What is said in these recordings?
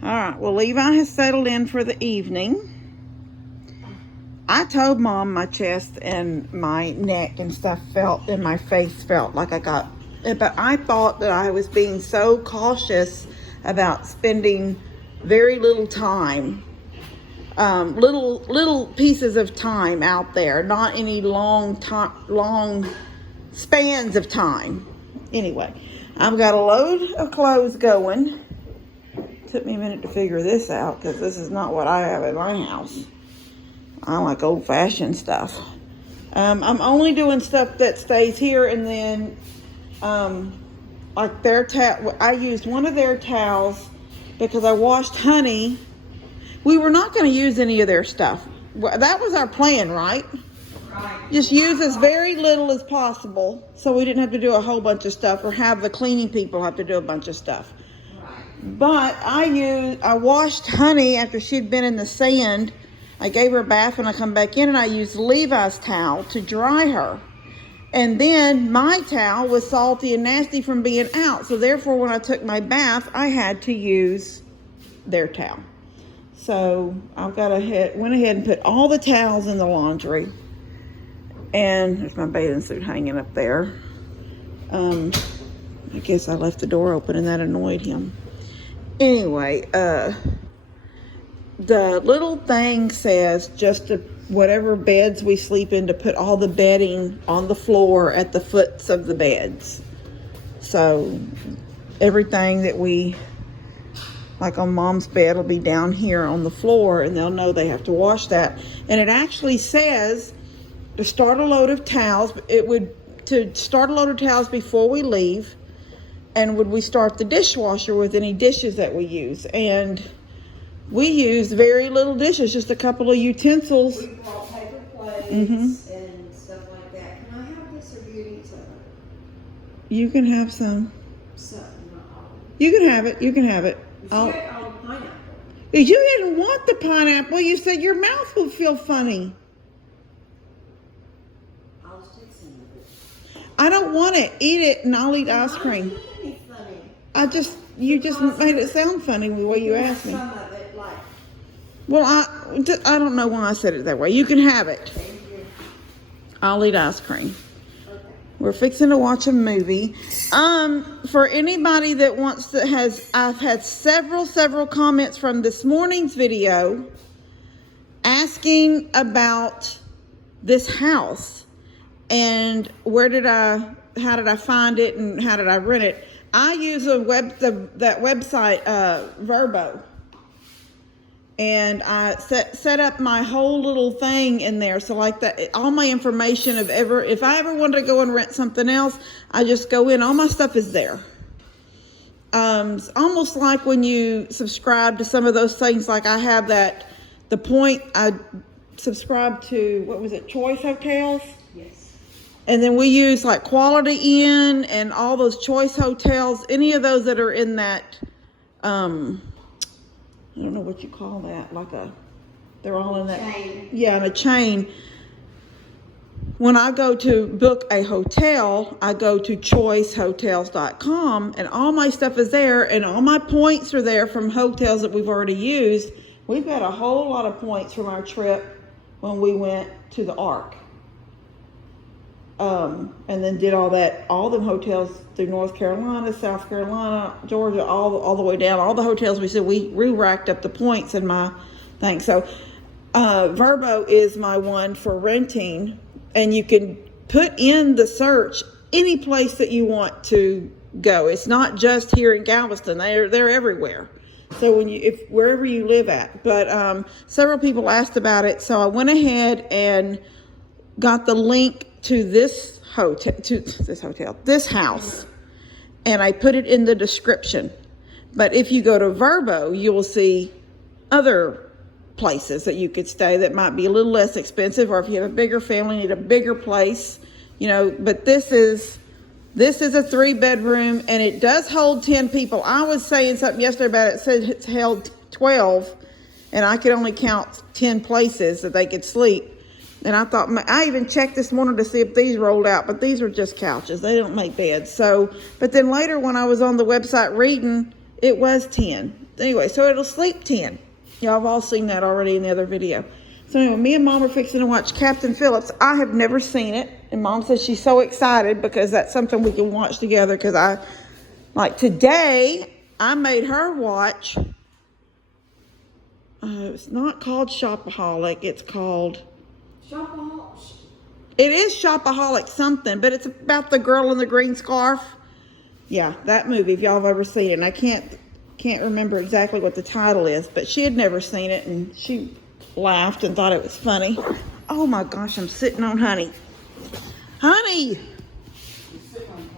All right, well, Levi has settled in for the evening. I told Mom my chest and my neck and stuff felt, and my face felt like I got, but I thought that I was being so cautious about spending very little time, little pieces of time out there, not any long spans of time. Anyway, I've got a load of clothes going. Took me a minute to figure this out because this is not what I have at my house. I like old-fashioned stuff. I'm only doing stuff that stays here, and then like their I used one of their towels because I washed Honey. We were not going to use any of their stuff. That was our plan, right? Right. Just use as very little as possible so we didn't have to do a whole bunch of stuff or have the cleaning people have to do a bunch of stuff. But I washed Honey after she'd been in the sand. I gave her a bath when I come back in, and I used Levi's towel to dry her. And then my towel was salty and nasty from being out. So therefore, when I took my bath, I had to use their towel. So I've went ahead and put all the towels in the laundry. And there's my bathing suit hanging up there. I guess I left the door open and that annoyed him. Anyway, the little thing says just to whatever beds we sleep in to put all the bedding on the floor at the foots of the beds. So everything that like on Mom's bed will be down here on the floor, and they'll know they have to wash that. And it actually says to start a load of towels. To start a load of towels before we leave. And would we start the dishwasher with any dishes that we use? And we use very little dishes, just a couple of utensils. We bought paper plates and stuff like that. Can I have this, or do you need some? You can have some. Some, not all. You can have it. You can have it. You got all the pineapple. You didn't want the pineapple. You said your mouth would feel funny. I'll just take some of it. I don't want it. Eat it, and I'll eat ice cream. You just made it sound funny the way you asked me. Some of it, like. Well, I don't know why I said it that way. You can have it. Thank you. I'll eat ice cream. Okay. We're fixing to watch a movie. For anybody that I've had several comments from this morning's video asking about this house and how did I find it and how did I rent it. I use that website, Verbo, and I set up my whole little thing in there. So like that, all my information if I ever wanted to go and rent something else, I just go in. All my stuff is there. It's almost like when you subscribe to some of those things. Like I have I subscribe to, what was it, Choice Hotels? Yes. And then we use like Quality Inn and all those Choice Hotels, any of those that are in that, I don't know what you call that, they're all in that. Chain. Yeah, in a chain. When I go to book a hotel, I go to choicehotels.com, and all my stuff is there, and all my points are there from hotels that we've already used. We've got a whole lot of points from our trip when we went to the Ark. And then did all the hotels through North Carolina, South Carolina, Georgia, all the way down. All the hotels we racked up the points in my thing. So Verbo is my one for renting, and you can put in the search any place that you want to go. It's not just here in Galveston. They're everywhere. So wherever you live at. But several people asked about it, so I went ahead and got the link to this house, and I put it in the description. But if you go to Verbo, you will see other places that you could stay that might be a little less expensive, or if you have a bigger family, need a bigger place, but this is a 3-bedroom, and it does hold 10 people. I was saying something yesterday about it said it's held 12, and I could only count 10 places that they could sleep. And I thought, I even checked this morning to see if these rolled out, but these are just couches. They don't make beds. So, but then later when I was on the website reading, it was 10. Anyway, so it'll sleep 10. Y'all have all seen that already in the other video. So anyway, me and Mom are fixing to watch Captain Phillips. I have never seen it. And Mom says she's so excited because that's something we can watch together. Because like today, I made her watch. It's not called Shopaholic. It's called... Shopaholic. It is Shopaholic something, but it's about the girl in the green scarf. Yeah, that movie, if y'all have ever seen it. And I can't remember exactly what the title is, but she had never seen it, and she laughed and thought it was funny. Oh my gosh, I'm sitting on Honey. Honey! You sitting on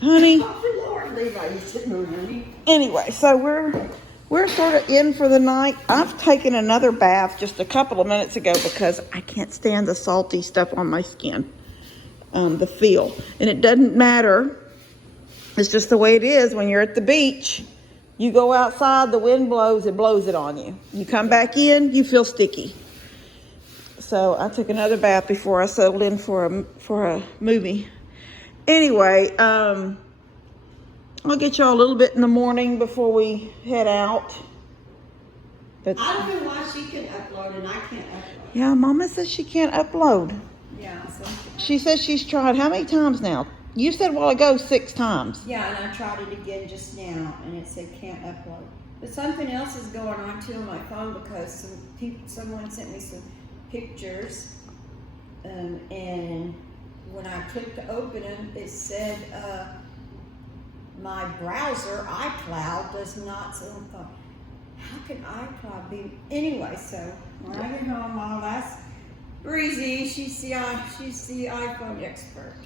Honey. honey? Oh, Lord, Levi, you sitting on honey? Anyway, so we're sort of in for the night. I've taken another bath just a couple of minutes ago because I can't stand the salty stuff on my skin, the feel. And it doesn't matter. It's just the way it is when you're at the beach. You go outside, the wind blows, it blows it on you. You come back in, you feel sticky. So I took another bath before I settled in for a movie. Anyway, I'll get y'all a little bit in the morning before we head out. But I don't know why she can upload and I can't upload. yeah, Mama says she can't upload. Yeah, so. She says she's tried how many times now? You said a while ago 6 times. Yeah, and I tried it again just now, and it said can't upload. But something else is going on too on my phone because someone sent me some pictures, and when I clicked to open them, it said my browser iCloud does not. So I thought, how can iCloud be anyway? So when I get home, I'll ask Breezy. She's the iPhone expert.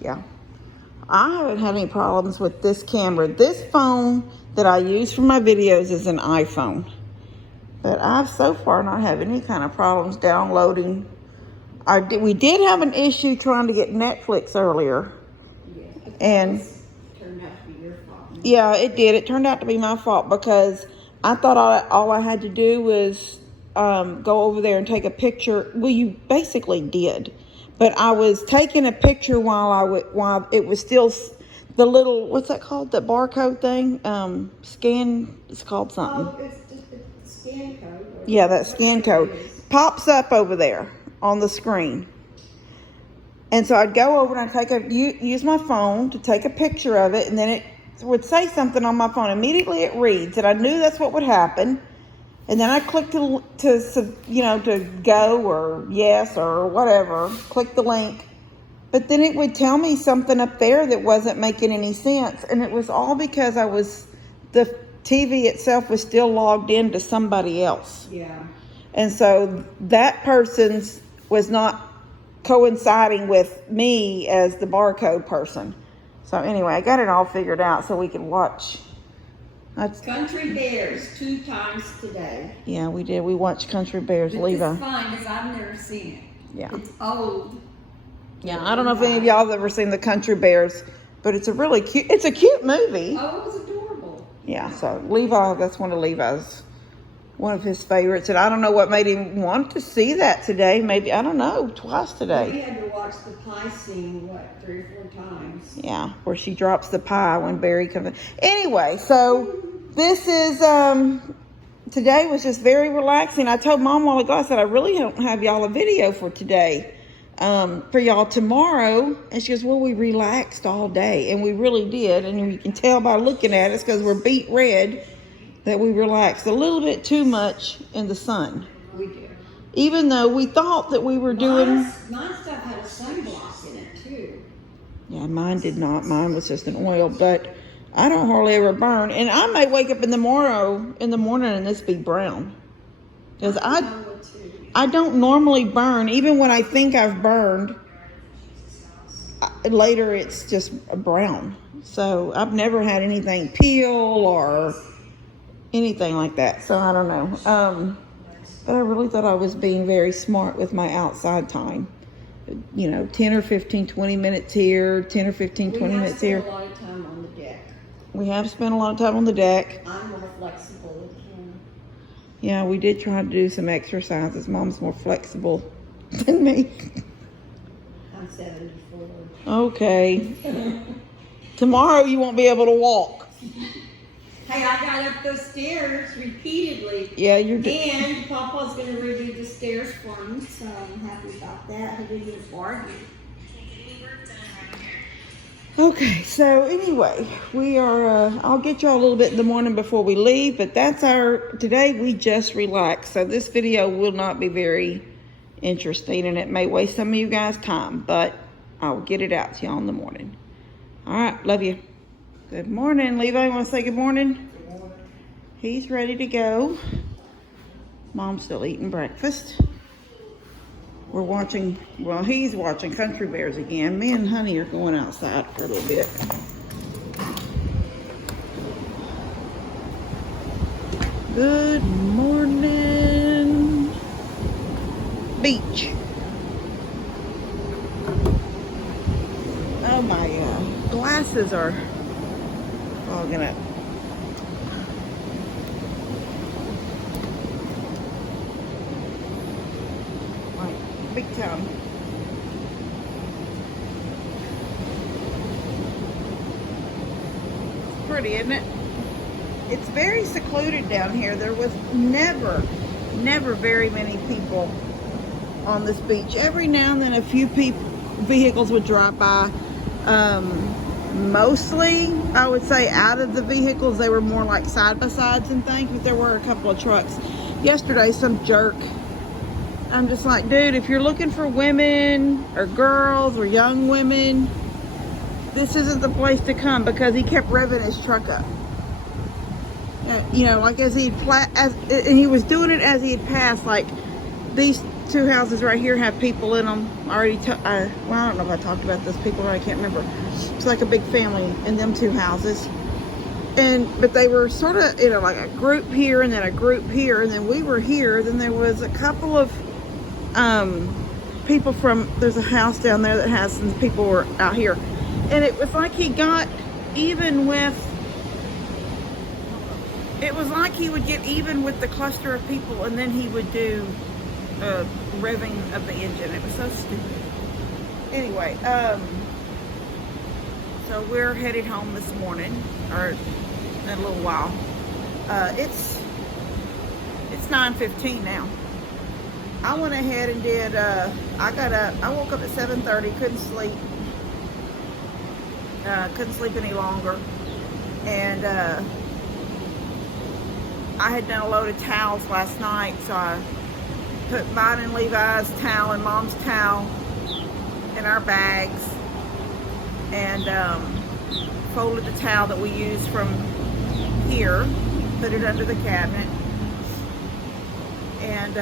Yeah. I haven't had any problems with this camera. This phone that I use for my videos is an iPhone. But I've so far not had any kind of problems downloading. We did have an issue trying to get Netflix earlier. Yeah, And turned out to be your fault. yeah, it did. It turned out to be my fault because I thought all I had to do was go over there and take a picture. Well, you basically did. But I was taking a picture while it was still the little, what's that called? That barcode thing? Scan, it's called something. Oh, it's just a scan code. Yeah, that scan code pops up over there on the screen. And so I'd go over and I'd use my phone to take a picture of it, and then it would say something on my phone. Immediately it reads, and I knew that's what would happen. And then I clicked to go or yes or whatever, click the link. But then it would tell me something up there that wasn't making any sense. And it was all because the TV itself was still logged into somebody else. Yeah. And so that person's was not coinciding with me as the barcode person. So anyway, I got it all figured out so we could watch. Country Bears 2 times today. Yeah, we did. We watched Country Bears. But Levi. it's fine because I've never seen it. Yeah. It's old. Yeah, I don't know if any of y'all have ever seen the Country Bears, but it's a cute movie. Oh, it was adorable. Yeah, so Levi, that's one of his favorites. And I don't know what made him want to see that today. Maybe, I don't know, twice We today. had to watch the pie scene, 3 or 4 times. Yeah, where she drops the pie when Barry comes in. Anyway, so this is, today was just very relaxing. I told Mom a while ago, I said, I really don't have y'all a video for today, for y'all tomorrow. And she goes, well, we relaxed all day. And we really did. And you can tell by looking at us because we're beet red that we relaxed a little bit too much in the sun. We did. Even though we thought that we were doing... My stuff had a sunblock in it too. Yeah, mine did not. Mine was just an oil, but I don't hardly ever burn. And I may wake up in the morning and this be brown. Because I don't normally burn. Even when I think I've burned, later it's just brown. So I've never had anything peel or anything like that. So I don't know. But I really thought I was being very smart with my outside time. 10 or 15, 20 minutes here, 10 or 15, 20 minutes here. We have spent a lot of time on the deck. We have spent a lot of time on the deck. I'm more flexible than him. Yeah, we did try to do some exercises. Mom's more flexible than me. I'm 74. Okay. Tomorrow you won't be able to walk. Hey, I got up those stairs repeatedly. Yeah, you're And Papa's gonna redo the stairs for me, so I'm happy about that. He didn't even argue. Okay, so anyway, we are, I'll get y'all a little bit in the morning before we leave, but that's today we just relaxed. So this video will not be very interesting and it may waste some of you guys' time, but I'll get it out to y'all in the morning. All right, love you. Good morning. Levi, want to say good morning? Good morning. He's ready to go. Mom's still eating breakfast. We're watching, well, he's watching Country Bears again. Me and Honey are going outside for a little bit. Good morning. Beach. Oh, my glasses are fogging up. Big time. It's pretty, isn't it? It's very secluded down here. There was never very many people on this beach. Every now and then a few vehicles would drive by. Mostly, I would say out of the vehicles, they were more like side-by-sides and things, but there were a couple of trucks. Yesterday, some jerk, I'm just like, dude, if you're looking for women or girls or young women, this isn't the place to come, because he kept revving his truck up. You know, like as he and he was doing it as he had passed. Like these two houses right here have people in them. I already, well, I don't know if I talked about those people, I can't remember. It's like a big family in them two houses. But they were sort of, you know, like a group here and then a group here, and then we were here. Then there was a couple of people from, there's a house down there that has some people were out here, and it was like he got even with, it was like he would get even with the cluster of people, and then he would do revving of the engine. It was so stupid. Anyway, so we're headed home this morning, or in a little while. It's 9:15 now. I went ahead and did, I woke up at 7:30, couldn't sleep any longer. And I had done a load of towels last night, so I put mine and Levi's towel and Mom's towel in our bags, and folded the towel that we used from here, put it under the cabinet, and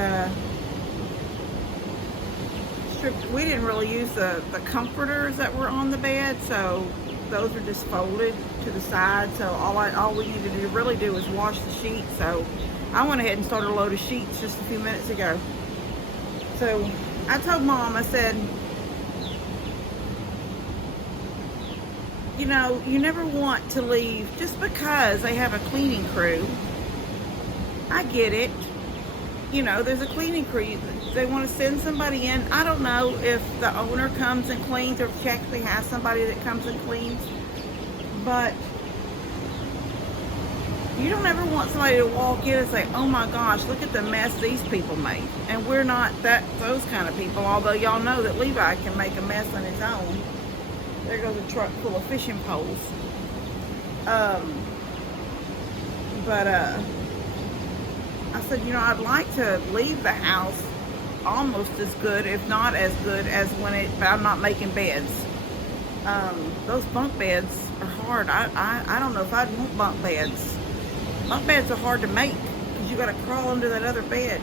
we didn't really use the comforters that were on the bed, so those are just folded to the side. So all we needed to really do was wash the sheets. So I went ahead and started a load of sheets just a few minutes ago. So I told Mom, I said, you know, you never want to leave just because they have a cleaning crew. I get it. You know, there's a cleaning crew. They want to send somebody in. I don't know if the owner comes and cleans or if she actually has somebody that comes and cleans. But you don't ever want somebody to walk in and say, oh my gosh, look at the mess these people made. And we're not those kind of people, although y'all know that Levi can make a mess on his own. There goes a truck full of fishing poles. I said, you know, I'd like to leave the house almost as good, if not as good as but I'm not making beds. Those bunk beds are hard. I don't know if I'd want bunk beds. Bunk beds are hard to make because you got to crawl under that other bed.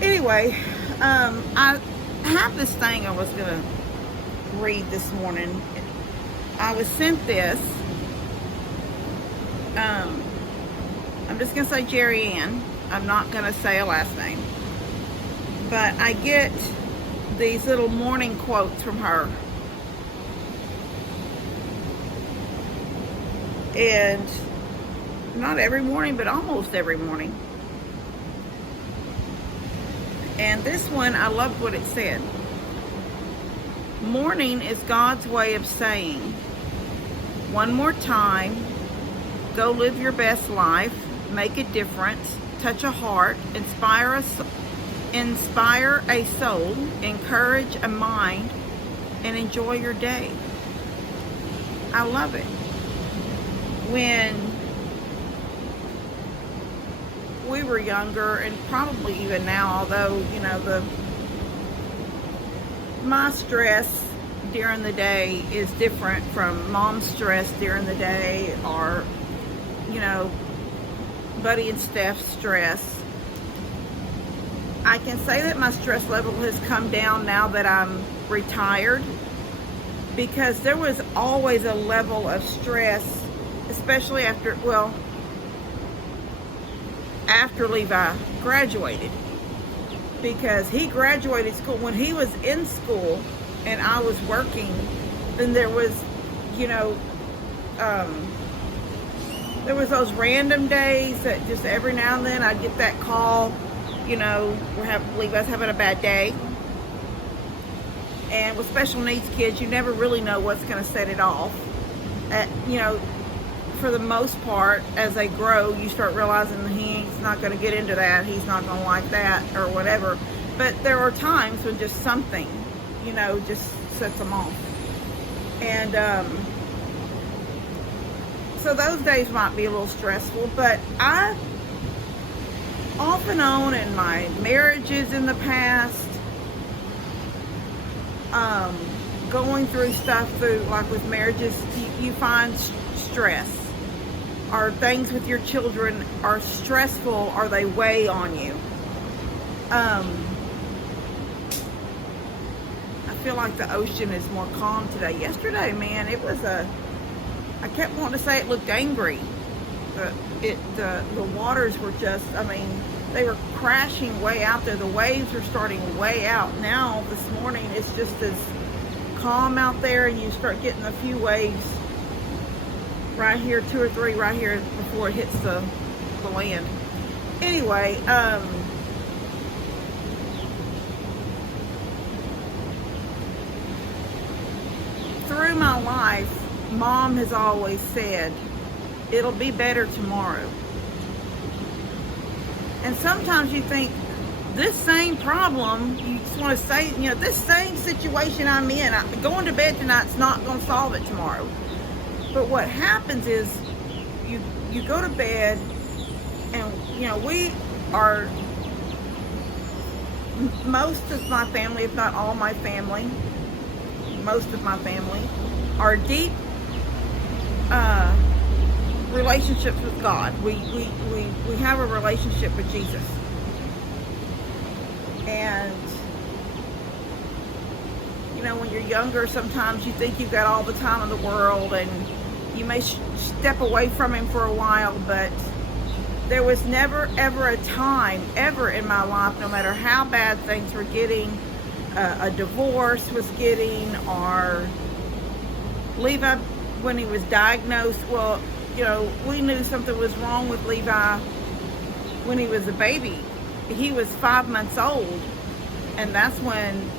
Anyway, I have this thing I was going to read this morning. I was sent this. I'm just going to say Jerry Ann. I'm not going to say a last name. But I get these little morning quotes from her. And not every morning, but almost every morning. And this one, I loved what it said. Morning is God's way of saying, one more time, Go live your best life, make a difference, touch a heart, inspire a soul, encourage a mind, and enjoy your day. I love it. When we were younger, and probably even now, although, you know, my stress during the day is different from mom's stress during the day, or, you know, Buddy and Steph's stress. I can say that my stress level has come down now that I'm retired, because there was always a level of stress, especially after Levi graduated, because he graduated school when he was in school and I was working. Then there was, you know, there was those random days that just every now and then I'd get that call, you know, Levi's having a bad day. And with special needs kids, you never really know what's going to set it off. You know, for the most part, as they grow, you start realizing he's not going to get into that, he's not going to like that, or whatever. But there are times when just something, you know, just sets them off. And so those days might be a little stressful, but I, off and on in my marriages in the past, going through stuff like with marriages, you find stress, or things with your children are stressful, or they weigh on you. I feel like the ocean is more calm today. Yesterday, man, it was I kept wanting to say it looked angry. The waters were just, I mean, they were crashing way out there. The waves were starting way out. Now, this morning, it's just as calm out there, and you start getting a few waves right here, 2 or 3 right here before it hits the land. Anyway, through my life, Mom has always said, it'll be better tomorrow. And sometimes you think, this same problem, you just want to say, you know, this same situation I'm in, going to bed tonight's not going to solve it tomorrow. But what happens is, you go to bed, and, you know, we are, most of my family, if not all my family, most of my family, are deep relationships with God. We have a relationship with Jesus. And, you know, when you're younger, sometimes you think you've got all the time in the world, and you may step away from him for a while, but there was never ever a time ever in my life, no matter how bad things were getting, a divorce was getting, or Levi, when he was diagnosed, well, you know, we knew something was wrong with Levi when he was a baby. He was 5 months old, and that's when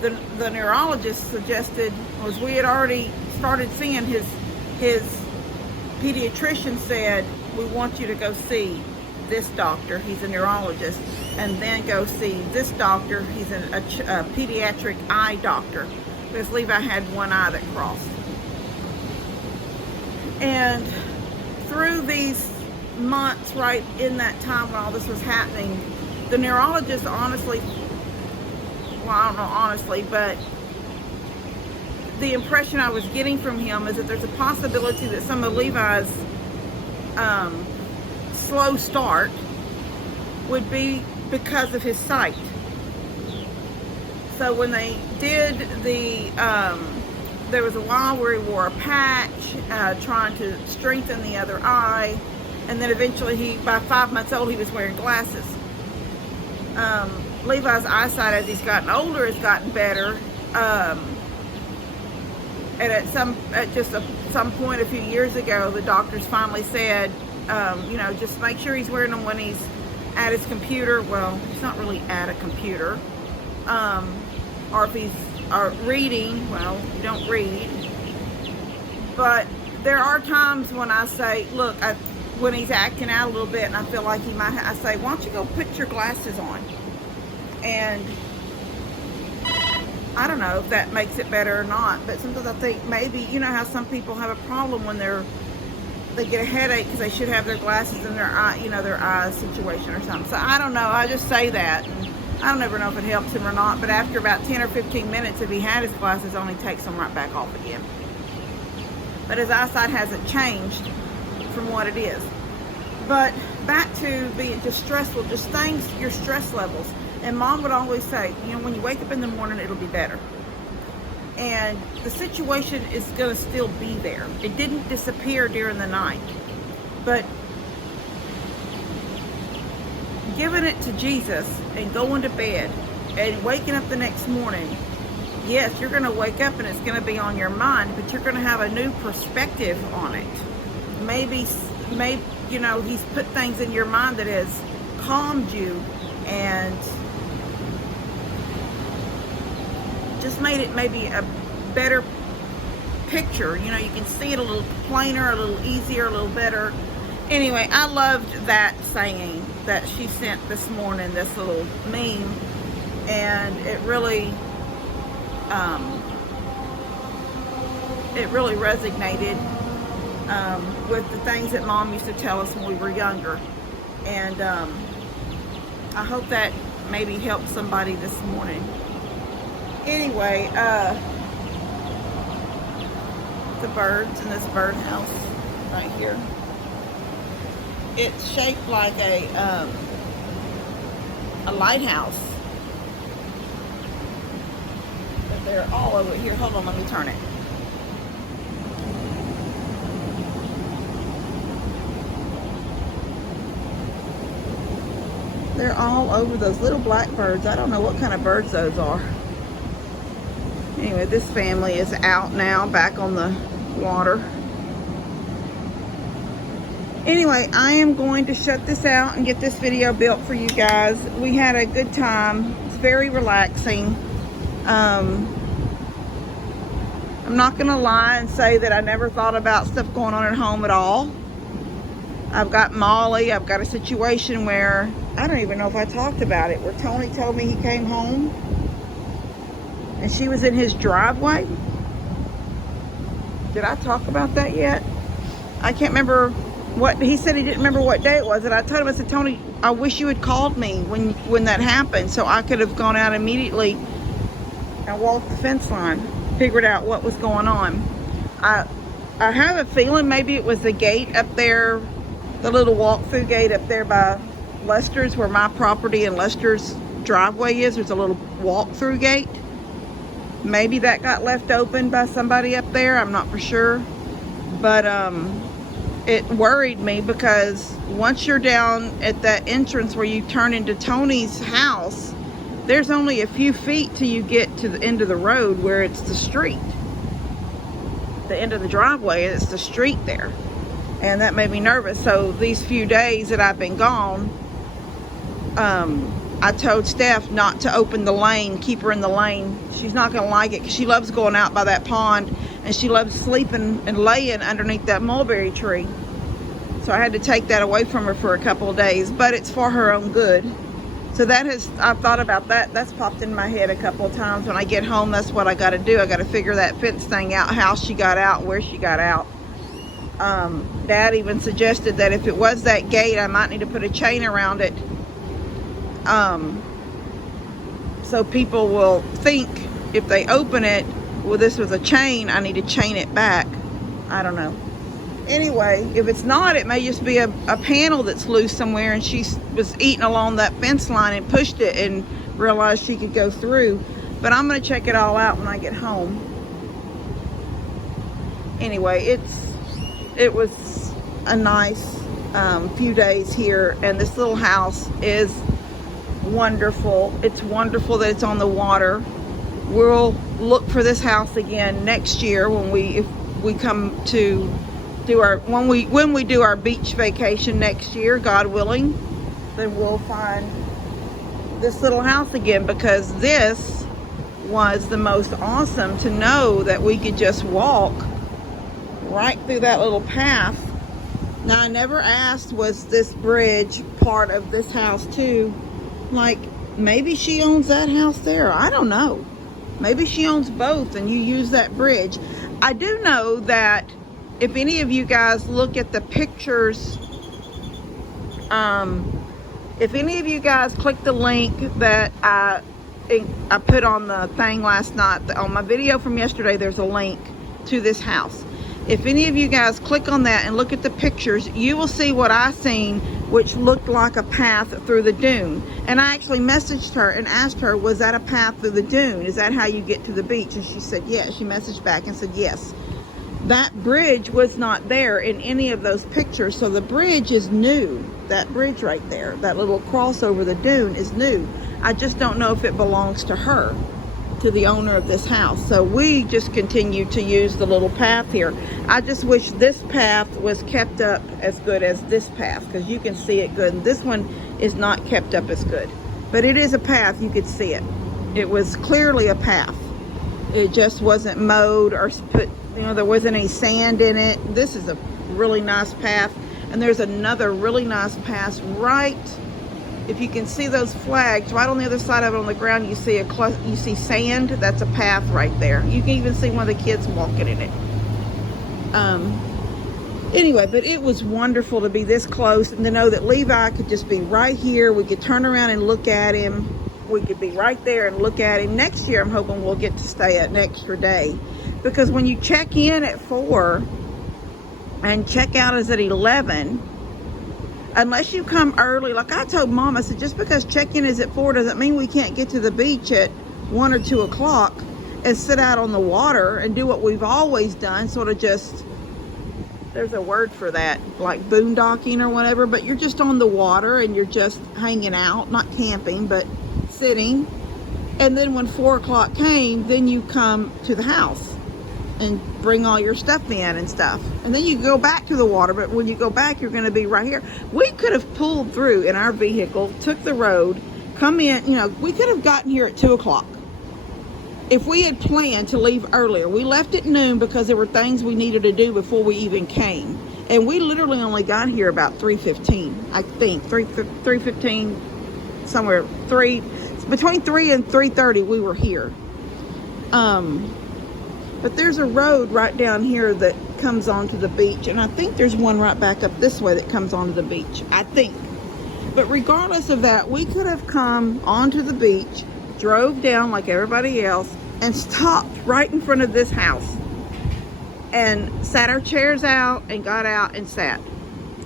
the neurologist suggested, was we had already started seeing his pediatrician said, we want you to go see this doctor, he's a neurologist, and then go see this doctor, he's a pediatric eye doctor, because Levi had one eye that crossed. And through these months, right in that time when all this was happening, the neurologist honestly, well, I don't know honestly, but the impression I was getting from him is that there's a possibility that some of Levi's slow start would be because of his sight. So when they did there was a while where he wore a patch, trying to strengthen the other eye, and then eventually by 5 months old, he was wearing glasses. Levi's eyesight, as he's gotten older, has gotten better. And at some point a few years ago, the doctors finally said, you know, just make sure he's wearing them when he's at his computer. Well, he's not really at a computer. Or if he's reading, well, you don't read. But there are times when I say, look, when he's acting out a little bit and I feel like he might, I say, why don't you go put your glasses on? And I don't know if that makes it better or not, but sometimes I think maybe, you know how some people have a problem when they get a headache because they should have their glasses in their eye, you know, their eye situation or something. So I don't know, I just say that. And I don't ever know if it helps him or not, but after about 10 or 15 minutes, if he had his glasses on, he takes them right back off again. But his eyesight hasn't changed from what it is. But back to being just stressful, just staying your stress levels. And Mom would always say, you know, when you wake up in the morning, it'll be better. And the situation is going to still be there. It didn't disappear during the night. But giving it to Jesus and going to bed and waking up the next morning, yes, you're going to wake up and it's going to be on your mind, but you're going to have a new perspective on it. Maybe, you know, he's put things in your mind that has calmed you and just made it maybe a better picture. You know, you can see it a little plainer, a little easier, a little better. Anyway, I loved that saying that she sent this morning, this little meme, and it really resonated with the things that Mom used to tell us when we were younger. And I hope that maybe helped somebody this morning. Anyway, the birds in this birdhouse right here. It's shaped like a lighthouse. But they're all over here. Hold on, let me turn it. They're all over those little black birds. I don't know what kind of birds those are. Anyway, this family is out now, back on the water. Anyway, I am going to shut this out and get this video built for you guys. We had a good time. It's very relaxing. I'm not gonna lie and say that I never thought about stuff going on at home at all. I've got Molly. I've got a situation where I don't even know if I talked about it, where Tony told me he came home and she was in his driveway. Did I talk about that yet? I can't remember what he said. He didn't remember what day it was, and I told him, I said, Tony, I wish you had called me when that happened, so I could have gone out immediately and walked the fence line, figured out what was going on. I have a feeling maybe it was the gate up there, the little walk-through gate up there by Lester's, where my property and Lester's driveway is. There's a little walk-through gate. Maybe that got left open by somebody up there. I'm not for sure. But it worried me because once you're down at that entrance where you turn into Tony's house, there's only a few feet till you get to the end of the road where it's the street. The end of the driveway, it's the street there. And that made me nervous. So these few days that I've been gone, I told Steph not to open the lane, keep her in the lane. She's not going to like it because she loves going out by that pond and she loves sleeping and laying underneath that mulberry tree. So I had to take that away from her for a couple of days, but it's for her own good. So I've thought about that. That's popped in my head a couple of times. When I get home, that's what I got to do. I got to figure that fence thing out, how she got out, where she got out. Dad even suggested that if it was that gate, I might need to put a chain around it. So people will think if they open it, well, this was a chain, I need to chain it back. I don't know. Anyway, if it's not, it may just be a panel that's loose somewhere and she was eating along that fence line and pushed it and realized she could go through. But I'm going to check it all out when I get home. Anyway, it was a nice few days here, and this little house is wonderful. It's wonderful that it's on the water. We'll look for this house again next year if we come to do when we do our beach vacation next year, God willing. Then we'll find this little house again, because this was the most awesome to know that we could just walk right through that little path. Now, I never asked, was this bridge part of this house too? Like, maybe she owns that house there. I don't know. Maybe she owns both and you use that bridge. I do know that if any of you guys look at the pictures, if any of you guys click the link that I put on the thing last night, on my video from yesterday, there's a link to this house. If any of you guys click on that and look at the pictures, you will see what I seen, which looked like a path through the dune. And I actually messaged her and asked her, was that a path through the dune? Is that how you get to the beach? And she said yes. She messaged back and said yes. That bridge was not there in any of those pictures, so the bridge is new. That bridge right there, that little cross over the dune, is new. I just don't know if it belongs to her, to the owner of this house. So we just continue to use the little path here. I just wish this path was kept up as good as this path, because you can see it good. And this one is not kept up as good, but it is a path. You could see it. It was clearly a path. It just wasn't mowed or put, you know, there wasn't any sand in it. This is a really nice path. And there's another really nice path right, if you can see those flags right on the other side of it on the ground, you see sand. That's a path right there. You can even see one of the kids walking in it. Anyway, but it was wonderful to be this close and to know that Levi could just be right here. We could turn around and look at him. We could be right there and look at him. Next year, I'm hoping we'll get to stay an extra day, because when you check in at 4 and check out is at 11, unless you come early, like I told Mom, I said, just because check-in is at 4 doesn't mean we can't get to the beach at 1 or 2 o'clock and sit out on the water and do what we've always done, sort of just, there's a word for that, like boondocking or whatever, but you're just on the water and you're just hanging out, not camping, but sitting. And then when 4 o'clock came, then you come to the house and bring all your stuff in and stuff, and then you go back to the water. But when you go back, you're going to be right here. We could have pulled through in our vehicle, took the road, come in, you know, we could have gotten here at 2 o'clock if we had planned to leave earlier. We left at noon because there were things we needed to do before we even came, and we literally only got here about 3:15, I think. 3:15, somewhere between 3 and 3:30 we were here. But there's a road right down here that comes onto the beach, and I think there's one right back up this way that comes onto the beach, I think. But regardless of that, we could have come onto the beach, drove down like everybody else, and stopped right in front of this house and sat our chairs out and got out and sat.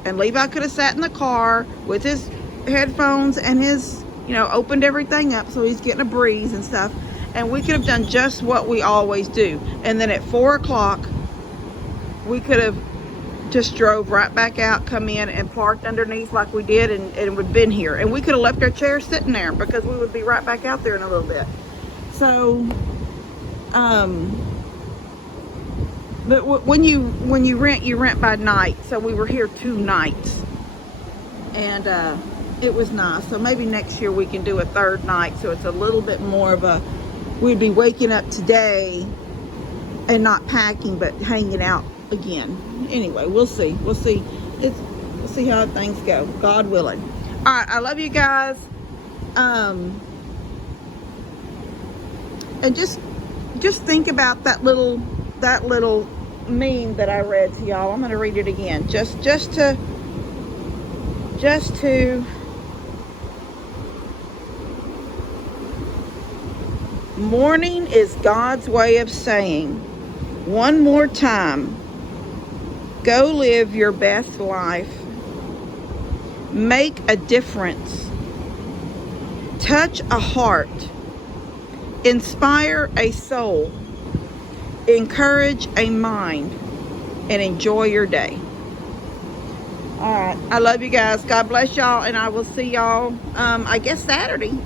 And Levi could have sat in the car with his headphones and his, you know, opened everything up so he's getting a breeze and stuff. And we could have done just what we always do. And then at 4 o'clock, we could have just drove right back out, come in and parked underneath like we did, and would have been here. And we could have left our chairs sitting there because we would be right back out there in a little bit. So, but when you rent by night. So we were here 2 nights. And it was nice. So maybe next year we can do a 3rd night, so it's a little bit more of a, we'd be waking up today and not packing but hanging out again. Anyway, we'll see. We'll see how things go, God willing. All right, I love you guys. And just think about that little meme that I read to y'all. I'm going to read it again. Just to mourning is God's way of saying, one more time, go live your best life. Make a difference. Touch a heart. Inspire a soul. Encourage a mind. And enjoy your day. All right. I love you guys. God bless y'all. And I will see y'all, I guess, Saturday.